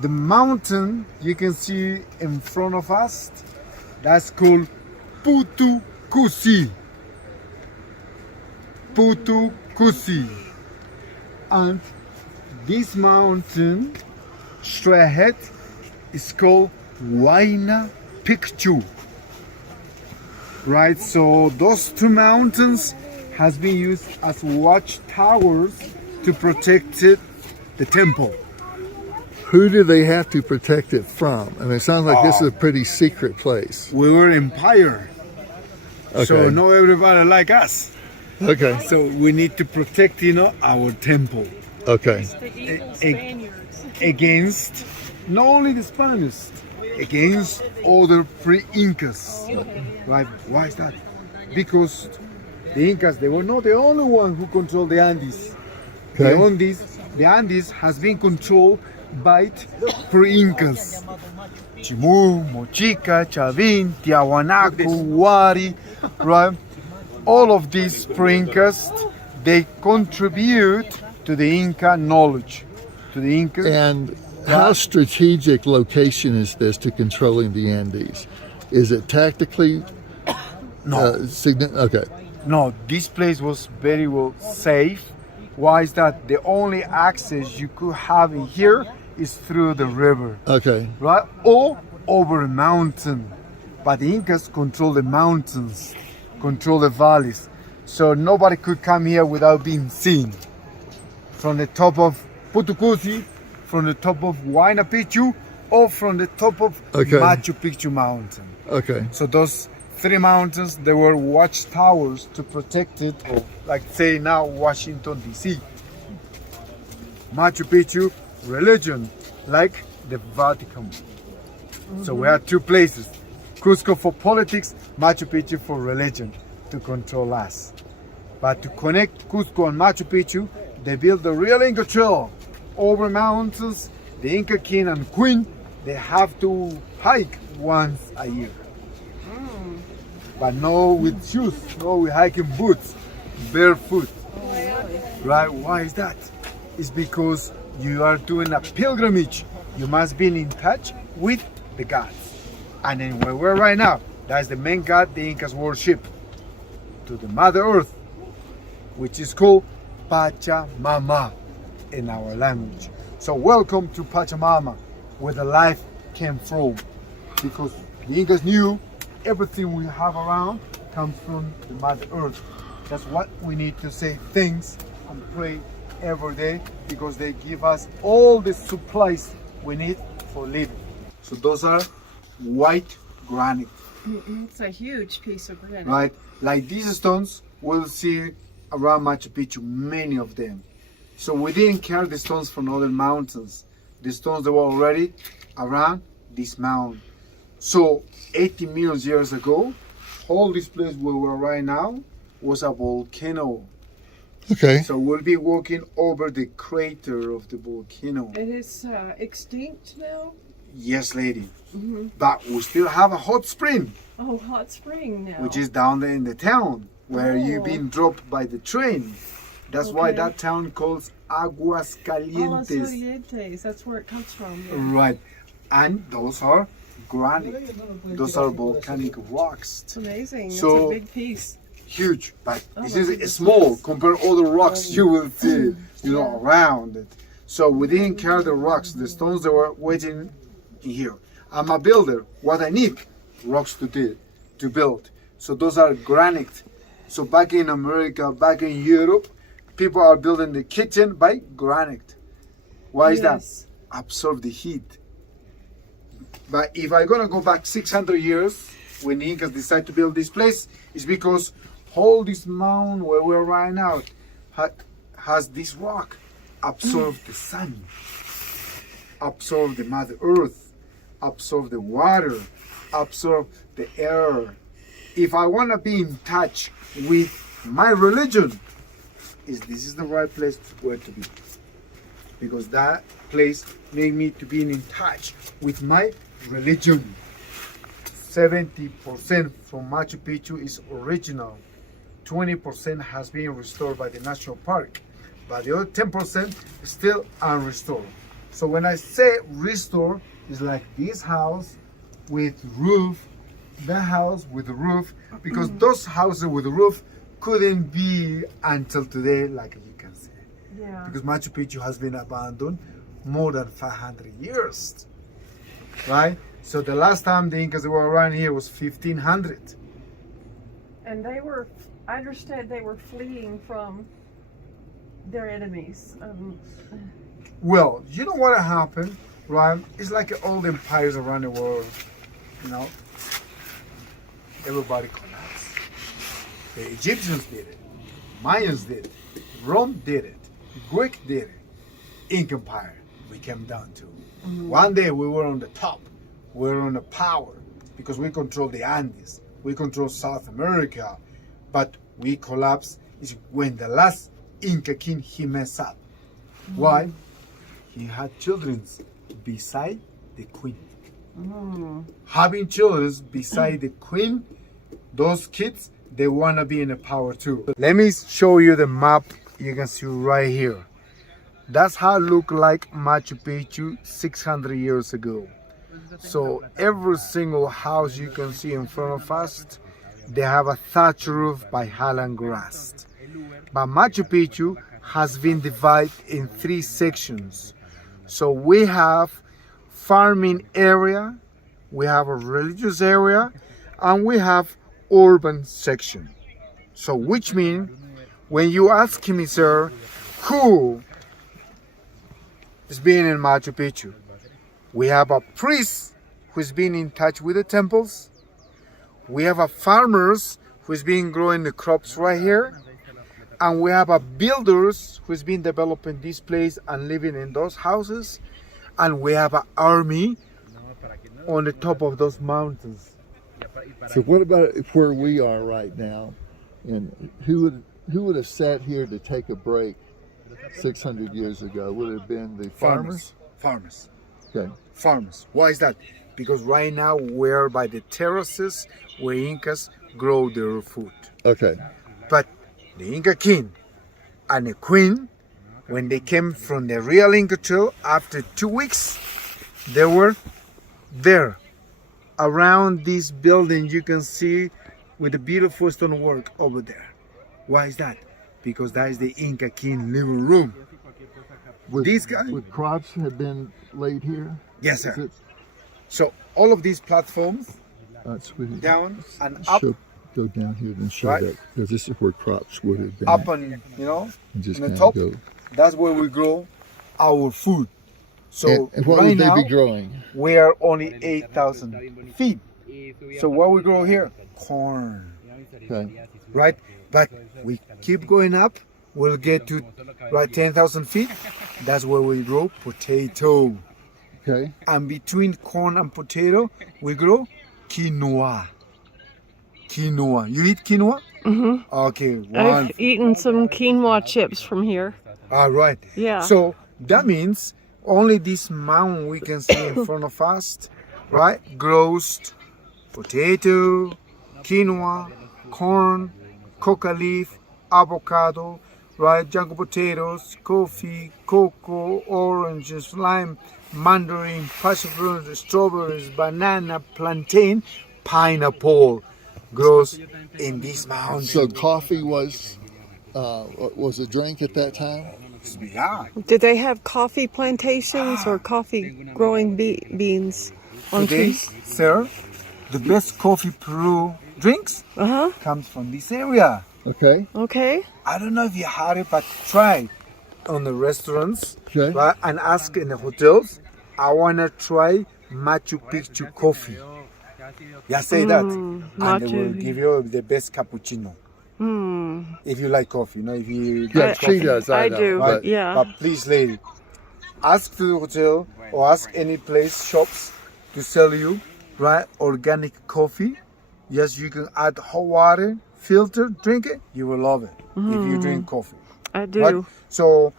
The mountain you can see in front of us, that's called Putu Cusi. And this mountain straight ahead is called Picchu. Right, so those two mountains has been used as watchtowers to protect the temple. Who do they have to protect it from? I mean, it sounds like this is a pretty secret place. We were empire, Okay. so not everybody like us. Okay. So we need to protect, our temple Okay. The evil Spaniards. against not only the Spanish, against other pre-Incas. Right? Why is that? Because the Incas, they were not the only one who controlled the Andes. Okay. The Andes has been controlled by pre-Incas. Chimu, Mochica, Chavin, Tiahuanaco, Huari, right? All of these pre-Incas, they contribute to the Inca knowledge, to the Incas. And how strategic location is this to controlling the Andes? Is it tactically? No. Okay. No, this place was very well safe. Why is that? The only access you could have in here is through the river, Okay. right? Or over a mountain. But the Incas control the mountains, control the valleys. So nobody could come here without being seen. From the top of Putucusi, from the top of Huayna Picchu, or from the top of Machu Picchu mountain. Okay. So those three mountains, they were watchtowers to protect it, or like say now Washington DC. Machu Picchu, religion, like the Vatican. So we had two places, Cusco for politics, Machu Picchu for religion, to control us. But to connect Cusco and Machu Picchu, they built the real Inca Trail over mountains. The Inca king and queen, they have to hike once a year. But no with shoes, no with hiking boots, barefoot. Right? Why is that? It's because you are doing a pilgrimage. You must be in touch with the gods. And then where we're right now, that's the main god the Incas worship, to the Mother Earth, which is called Pachamama in our language. So welcome to Pachamama, where the life came from. Because the Incas knew everything we have around comes from the Mother Earth. That's what we need to say thanks and pray every day, because they give us all the supplies we need for living. So those are white granite, It's a huge piece of granite. right? Like these stones, we'll see around Machu Picchu, many of them. So we didn't carry the stones from other mountains. The stones that were already around this mountain. So 80 million years ago, all this place where we're right now was a volcano. Okay. So we'll be walking over the crater of the volcano. It is extinct now? Yes, lady. But we still have a hot spring, Oh, hot spring now. which is down there in the town where you've Oh. been dropped by the train. That's why Okay. that town calls Aguascalientes. Aguascalientes, that's where it comes from. Yeah. Right. And those are granite. Those are volcanic rocks. It's amazing. So- it's a big piece. Huge, but Oh, this my is goodness. small compared to other rocks you will see, around it. So we didn't carry the rocks, the stones that were waiting in here. I'm a builder. What I need? Rocks to build. So those are granite. So back in America, back in Europe, people are building the kitchen by granite. Why is that? Yes. Absorb the heat. But if I'm gonna go back 600 years, when the Incas decide to build this place, it's because all this mountain where we're right now has this rock absorb the sun, absorb the Mother Earth, absorb the water, absorb the air. If I want to be in touch with my religion, this is the right place where to be, because that place made me to be in touch with my religion. 70% from Machu Picchu is original. 20% has been restored by the national park, but the other 10% is still unrestored. So when I say restore, it's like this house with roof, the house with the roof, because those houses with the roof couldn't be until today, like you can see. Yeah. Because Machu Picchu has been abandoned more than 500 years, right? So the last time the Incas were around here was 1500. And they were, I understand they were fleeing from their enemies. Well, you know what happened, right? It's like all the empires around the world, you know? Everybody collapsed. The Egyptians did it. Mayans did it. Rome did it. Greek did it. Inca Empire, we came down to. One day we were on the top. We were on the power because we control the Andes. We control South America. But we collapsed is when the last Inca king, he messed up. Why? He had children beside the queen. Having children beside the queen, those kids, they want to be in the power too. Let me show you the map you can see right here. That's how it looked like Machu Picchu 600 years ago. So every single house you can see in front of us, they have a thatch roof by highland grass. But Machu Picchu has been divided in 3 sections. So we have farming area, we have a religious area, and we have urban section. So which means when you ask me, sir, who is being in Machu Picchu? We have a priest who's been in touch with the temples. We have a farmers who's been growing the crops right here. And we have a builders who's been developing this place and living in those houses. And we have an army on the top of those mountains. So what about where we are right now? And who would have sat here to take a break 600 years ago? Would it have been the farmers? Farmers. Okay. Farmers. Why is that? Because right now we're by the terraces where Incas grow their food. Okay. But the Inca king and the queen, when they came from the real Inca trail, after 2 weeks, they were there. Around this building you can see with the beautiful stonework over there. Why is that? Because that is the Inca king living room. These guys, Would crops have been laid here? yes, Is sir. it? So all of these platforms, Sweetie, down and up, go down here and show Right. that, because this is where crops would have been. up and and just on the kind top. of go. That's where we grow our food. So And what right would they now be growing? we are only 8,000 feet. So what we grow here? Corn, Okay. right? But we keep going up. We'll get to 10,000 feet. That's where we grow potato. Okay. And between corn and potato, we grow quinoa. Quinoa. You eat quinoa? Mm-hmm. Okay. I've eaten some quinoa chips from here. All right. Yeah. So that means only this mountain we can see in front of us, right, grows potato, quinoa, corn, coca leaf, avocado, right, jungle potatoes, coffee, cocoa, oranges, lime, mandarin, passion fruit, strawberries, banana, plantain, pineapple grows in this mountain. So coffee was a drink at that time? Yeah. Did they have coffee plantations or coffee growing beans on Today, trees? sir, the best coffee Peru drinks Uh-huh. comes from this area. Okay. Okay. I don't know if you had it, but try on the restaurants, Okay. right, and ask in the hotels. I wanna try Machu Picchu coffee. Yeah, say that, and they will Machu. give you the best cappuccino. If you like coffee, if you Yeah, like she coffee, does. I know, do, but- yeah. But please, lady, ask to the hotel or ask any place, shops, to sell you, right, organic coffee. Yes, you can add hot water, filter, drink it. You will love it if you drink coffee. I do. Right? So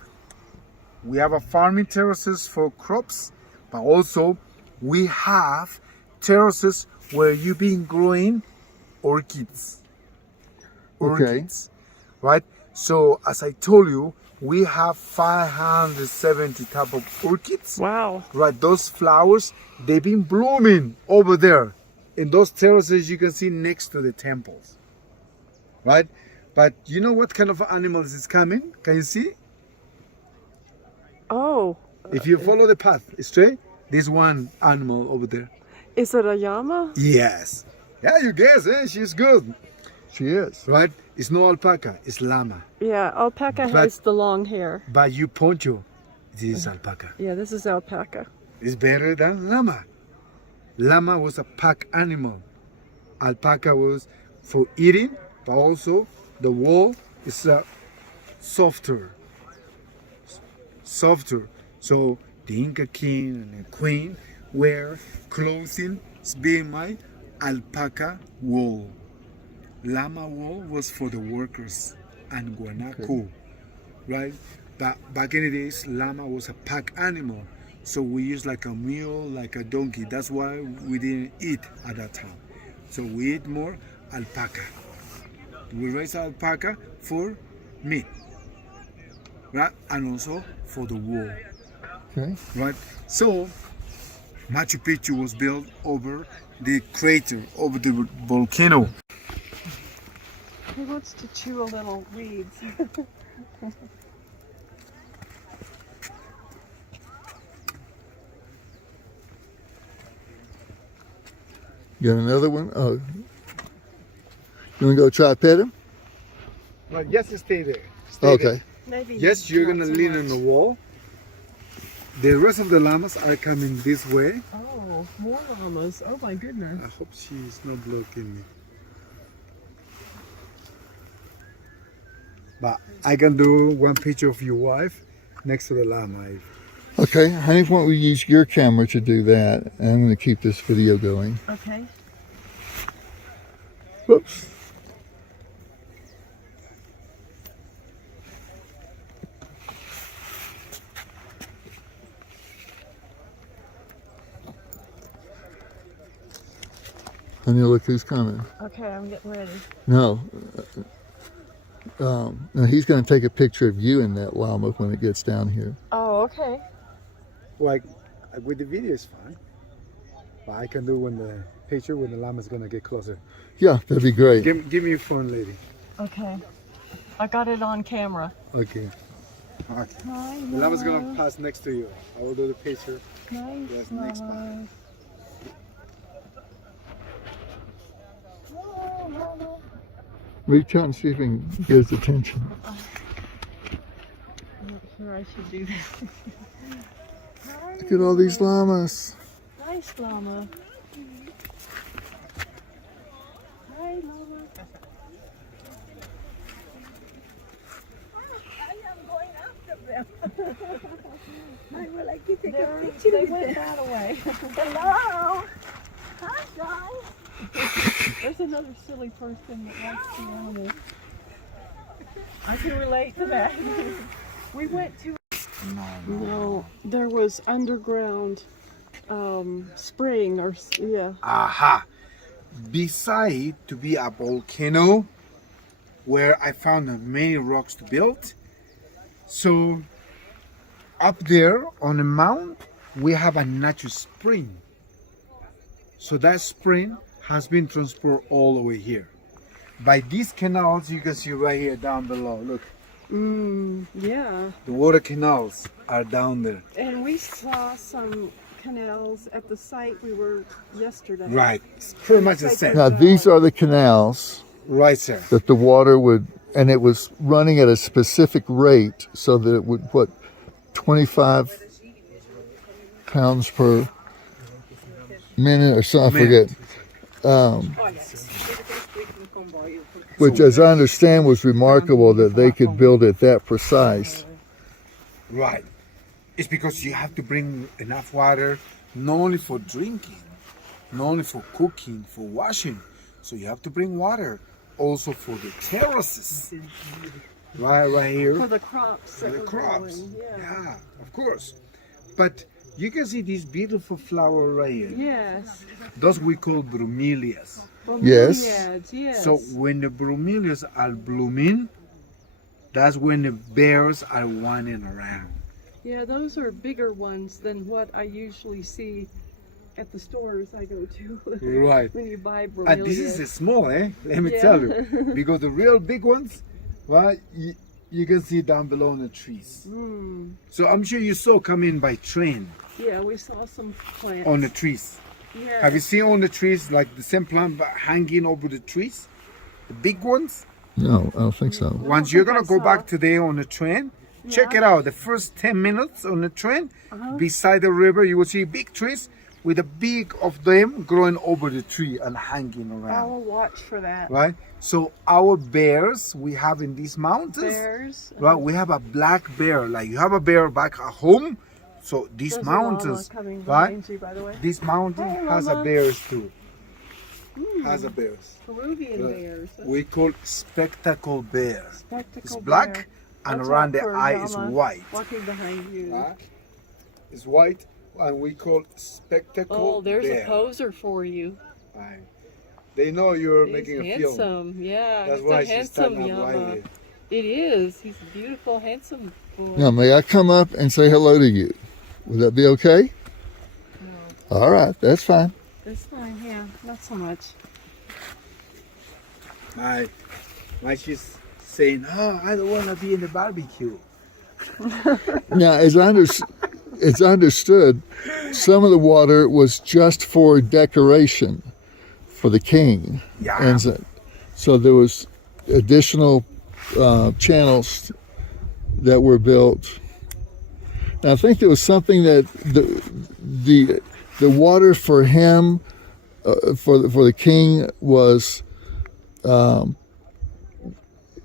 we have a farming terraces for crops, but also we have terraces where you've been growing orchids. Okay. Right? So as I told you, we have 570 type of orchids. Wow. Right, those flowers, they've been blooming over there in those terraces you can see next to the temples. Right? But you know what kind of animals is coming? Can you see? Oh. If you follow the path straight, there's one animal over there. Is it a llama? Yes. Yeah, you guess, eh? She's good. She is. Right? It's no alpaca, it's llama. Yeah, alpaca But- has the long hair. But you poncho, this is alpaca. Yeah, this is alpaca. It's better than llama. Llama was a pack animal. Alpaca was for eating, but also the wool is softer. So the Inca king and the queen wear clothing being made alpaca wool. Llama wool was for the workers and guanaco, right? But back in the days, llama was a pack animal. So we used like a mule, like a donkey. That's why we didn't eat at that time. So we eat more alpaca. We raise alpaca for meat, right? And also for the wool, Okay. right? So Machu Picchu was built over the crater, over the volcano. He wants to chew a little weeds. Got another one? Oh. You want to go try pet him? But yes, stay there. Stay Okay. there. Maybe Yes, you're not gonna so lean much. on the wall. The rest of the llamas are coming this way. Oh, more llamas. Oh my goodness. I hope she's not blocking me. But I can do one picture of your wife next to the llama. Okay. Honey, why don't we use your camera to do that? And I'm going to keep this video going. Okay. Whoops. Honey, look who's coming. Okay, I'm getting ready. No. No, he's going to take a picture of you in that llama when it gets down here. Oh, okay. Like with the video is fine. But I can do when the picture when the llama's gonna get closer. Yeah, that'd be great. Give me your phone, lady. Okay. I got it on camera. Okay. Hi, The llama's gonna pass next to you. I will do the picture. Nice Yes, next llama. Reach out and see if we can get his attention. I'm not sure I should do that. Hi, Look at all these llamas. nice llama. Hi, llama. They went that away. Hello. Hi, guys. There's another silly person that likes the animals. I can relate to that. We went to. No, there was underground spring or yeah. Aha! Beside to be a volcano where I found many rocks to build. So up there on a mount we have a natural spring. So that spring has been transported all the way here. By these canals you can see right here down below. Look, Yeah. the water canals are down there. And we saw some canals at the site we were yesterday. Right. It's pretty much the same. Now, these are the canals Right, sir. that the water would, and it was running at a specific rate so that it would, 25 pounds per minute or something, I forget. Which, as I understand, was remarkable that they could build it that precise. Right. It's because you have to bring enough water, not only for drinking, not only for cooking, for washing. So you have to bring water also for the terraces. Right here. For the crops. For that the were crops. growing, Yeah, of course. But you can see this beautiful flower right here. Yes. Those we call bromelias. Yes. Bromeliads, yes. So when the bromelias are blooming, That's when the bears are running around. Yeah, those are bigger ones than what I usually see at the stores I go to. Right. When you buy bromeliads. And this is a small, eh? Let me Yeah. tell you. Because the real big ones, well, you can see down below in the trees. Mm. So I'm sure you saw come in by train Yeah, we saw some plants. on the trees. Yeah. Have you seen on the trees, like the same plant hanging over the trees? The big ones? No, I don't think so. Once you're think gonna I go saw. back today on the train, check Yeah. it out. The first 10 minutes on the train, Uh-huh. beside the river, you will see big trees with a big of them growing over the tree and hanging I around. will watch for that. Right? So our bears we have in these mountains, Bears. right? We have a black bear. Like you have a bear back at home. So these There's a llama mountains, coming right? behind you, by the way. This mountain Hey, has a llama. bears too. Mm, Has a bears. Peruvian Right. bears. That's We call spectacle bear. spectacle It's black bear. and Watch around out the for a eye is llama white. Walking behind you. Huh? It's white, and we call spectacle Oh, there's bear. a poser for you. Right. They know you're He's making a film. handsome. Yeah, That's he's why a she's handsome standing up llama. right It is. He's a beautiful, handsome boy. Now, may I come up and say hello to you? Would that be okay? No, All right, that's fine. it's fine. Yeah, not so much. My she's saying, "Oh, I don't want to be in the barbecue." Now, as understood, some of the water was just for decoration for the king. Yeah. And so there was additional channels that were built. And I think there was something that the water for him, for the king was,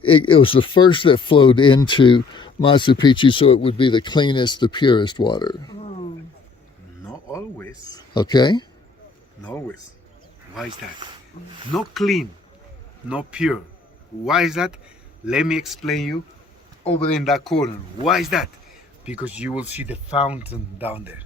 it was the first that flowed into Machu Picchu, so it would be the cleanest, the purest water. Oh, Not always. Okay? Not always. Why is that? Not clean, not pure. Why is that? Let me explain you over in that corner. Why is that? Because you will see the fountain down there.